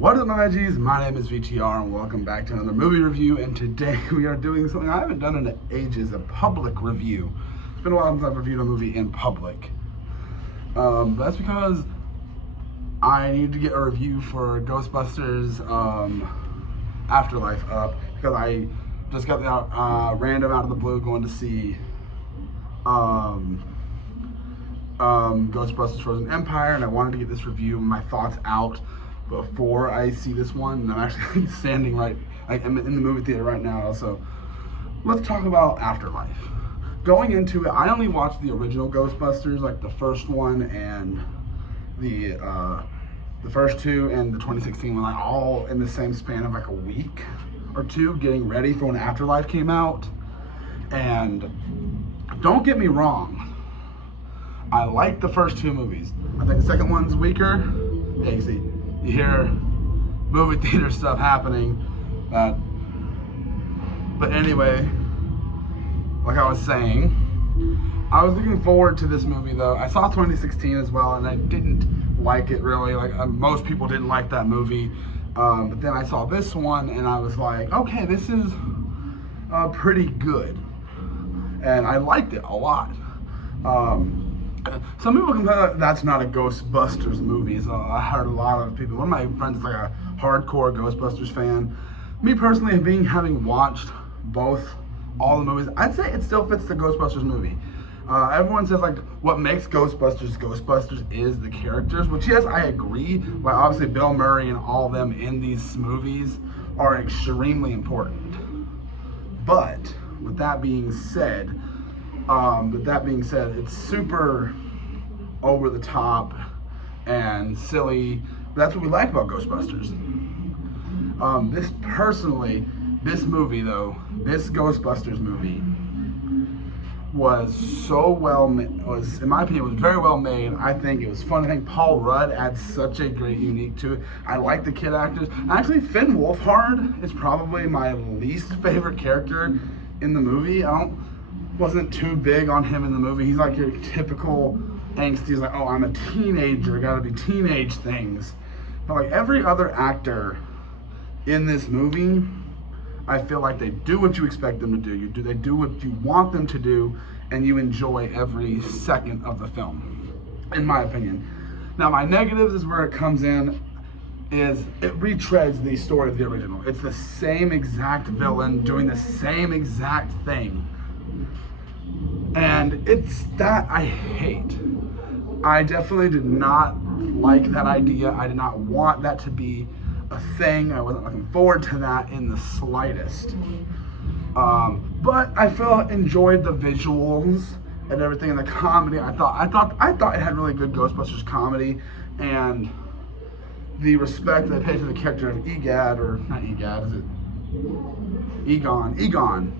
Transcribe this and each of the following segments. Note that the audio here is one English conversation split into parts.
What is up, my veggies? My name is VTR and welcome back to another movie review, and today we are doing something I haven't done in ages, a public review. It's been a while since I've reviewed a movie in public. That's because I need to get a review for Ghostbusters After Life up, because I just got the random out of the blue going to see Ghostbusters Frozen Empire, and I wanted to get this review and my thoughts out before I see this one. And I'm actually standing I'm in the movie theater right now. So let's talk about Afterlife. Going into it, I only watched the original Ghostbusters, like the first one and the first two and the 2016 one, like all in the same span of like a week or two, getting ready for when Afterlife came out. And don't get me wrong, I like the first two movies. I think the second one's weaker. Yeah, you hear movie theater stuff happening. But anyway, like I was saying, I was looking forward to this movie though. I saw 2016 as well, and I didn't like it really. Like most people didn't like that movie. But then I saw this one, and I was like, okay, this is pretty good. And I liked it a lot. Some people can tell that's not a Ghostbusters movie. So I heard a lot of people. One of my friends is like a hardcore Ghostbusters fan. Me personally, having watched all the movies, I'd say it still fits the Ghostbusters movie. Everyone says like what makes Ghostbusters is the characters, which yes, I agree. Like obviously Bill Murray and all of them in these movies are extremely important. But with that being said, it's super over the top and silly. That's what we like about Ghostbusters. This Ghostbusters movie was so well made. In my opinion, was very well made. I think it was fun. I think Paul Rudd adds such a great unique to it. I like the kid actors. Actually, Finn Wolfhard is probably my least favorite character in the movie. Wasn't too big on him in the movie. He's like your typical angsty. He's like, oh, I'm a teenager, gotta be teenage things. But like every other actor in this movie, I feel like they do what you expect them to do. They do what you want them to do, and you enjoy every second of the film, in my opinion. Now, my negatives is where it comes in, is it retreads the story of the original. It's the same exact villain doing the same exact thing. And it's that I hate. I definitely did not like that idea. I did not want that to be a thing. I wasn't looking forward to that in the slightest. But I enjoyed the visuals and everything, and the comedy. I thought it had really good Ghostbusters comedy, and the respect they paid to the character of Egon,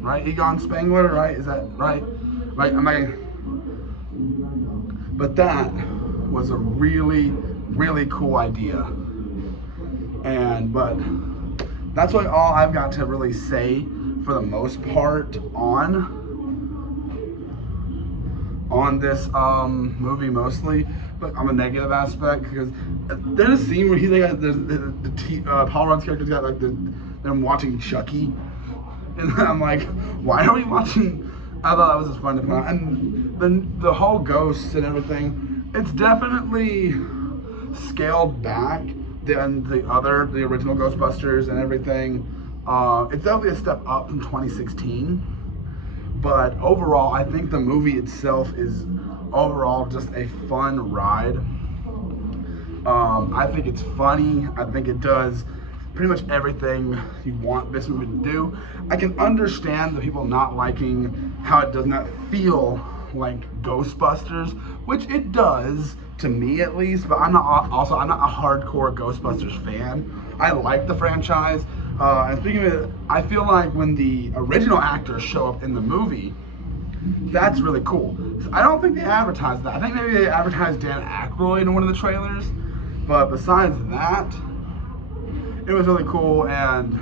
right? Egon Spengler, right? Is that right? Right? But that was a really, really cool idea. But that's what all I've got to really say for the most part on this movie mostly. But on a negative aspect, because there's a scene where Paul Rudd's character's got like them watching Chucky, and I'm like, why are we watching? I thought that was just fun to put on. And then the whole ghosts and everything, it's definitely scaled back than the original Ghostbusters and everything. It's definitely a step up from 2016. But overall, I think the movie itself is overall just a fun ride. I think it's funny. I think it does pretty much everything you want this movie to do. I can understand the people not liking how it does not feel like Ghostbusters, which it does to me at least. But I'm not a hardcore Ghostbusters fan. I like the franchise. And speaking of it, I feel like when the original actors show up in the movie, that's really cool. I don't think they advertised that. I think maybe they advertised Dan Aykroyd in one of the trailers. But besides that, it was really cool, and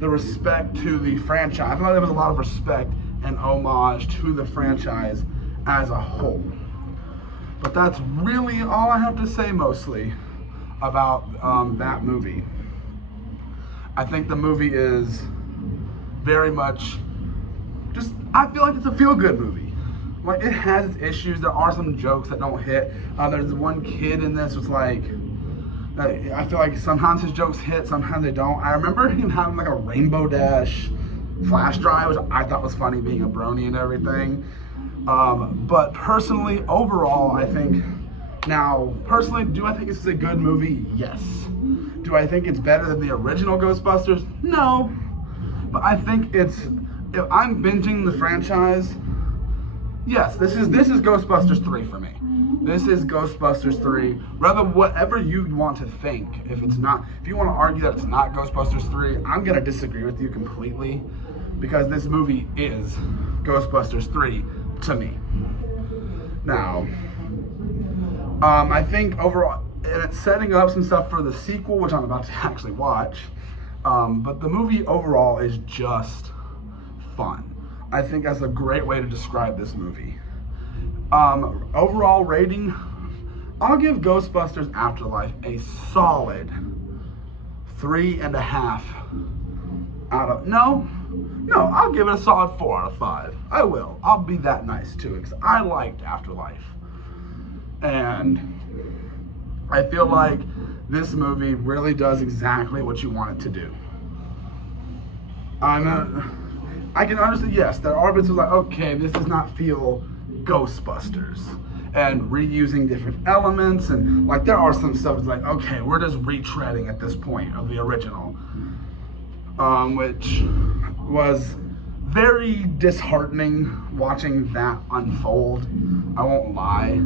the respect to the franchise. I feel like there was a lot of respect and homage to the franchise as a whole. But that's really all I have to say mostly about that movie. I think the movie is very much just, I feel like it's a feel-good movie. Like, it has its issues. There are some jokes that don't hit. There's one kid in this who's like, I feel like sometimes his jokes hit, sometimes they don't. I remember him having like a Rainbow Dash flash drive, which I thought was funny, being a brony and everything. But personally, overall, I think, now, personally, do I think this is a good movie? Yes. Do I think it's better than the original Ghostbusters? No. But I think it's, if I'm binging the franchise, yes, this is Ghostbusters 3 for me. This is Ghostbusters 3. Rather, whatever you want to think, if you want to argue that it's not Ghostbusters 3, I'm going to disagree with you completely, because this movie is Ghostbusters 3 to me. Now, I think overall, and it's setting up some stuff for the sequel, which I'm about to actually watch, but the movie overall is just fun. I think that's a great way to describe this movie. Overall rating, I'll give Ghostbusters Afterlife a solid 3.5 out of, no, I'll give it a solid 4 out of 5. I will. I'll be that nice too, because I liked Afterlife. And I feel like this movie really does exactly what you want it to do. I can understand, yes, there are bits of like, okay, this does not feel Ghostbusters, and reusing different elements, and like there are some stuff that's like, okay, we're just retreading at this point of the original, which was very disheartening watching that unfold, I won't lie.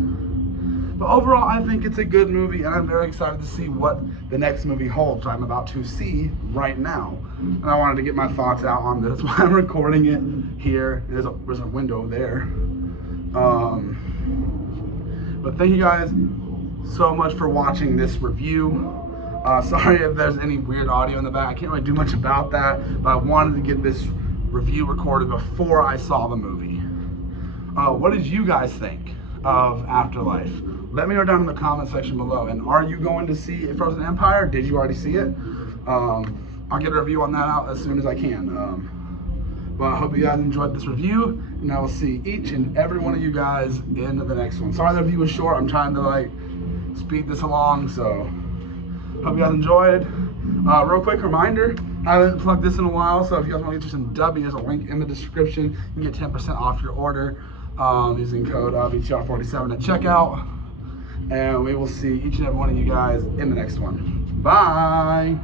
But overall, I think it's a good movie, and I'm very excited to see what the next movie holds, which I'm about to see right now. And I wanted to get my thoughts out on this. That's why I'm recording it here. There's a window there. But thank you guys so much for watching this review. Sorry if there's any weird audio in the back. I can't really do much about that, but I wanted to get this review recorded before I saw the movie. What did you guys think of Afterlife? Let me know down in the comment section below. And are you going to see Frozen Empire? Did you already see it? I'll get a review on that out as soon as I can. But I hope you guys enjoyed this review, and I will see each and every one of you guys in the next one. Sorry the review was short. I'm trying to like speed this along, so hope you guys enjoyed. Real quick reminder, I haven't plugged this in a while, so if you guys want to get you some dubby, there's a link in the description. You can get 10% off your order using code BTR47 at checkout. And we will see each and every one of you guys in the next one. Bye!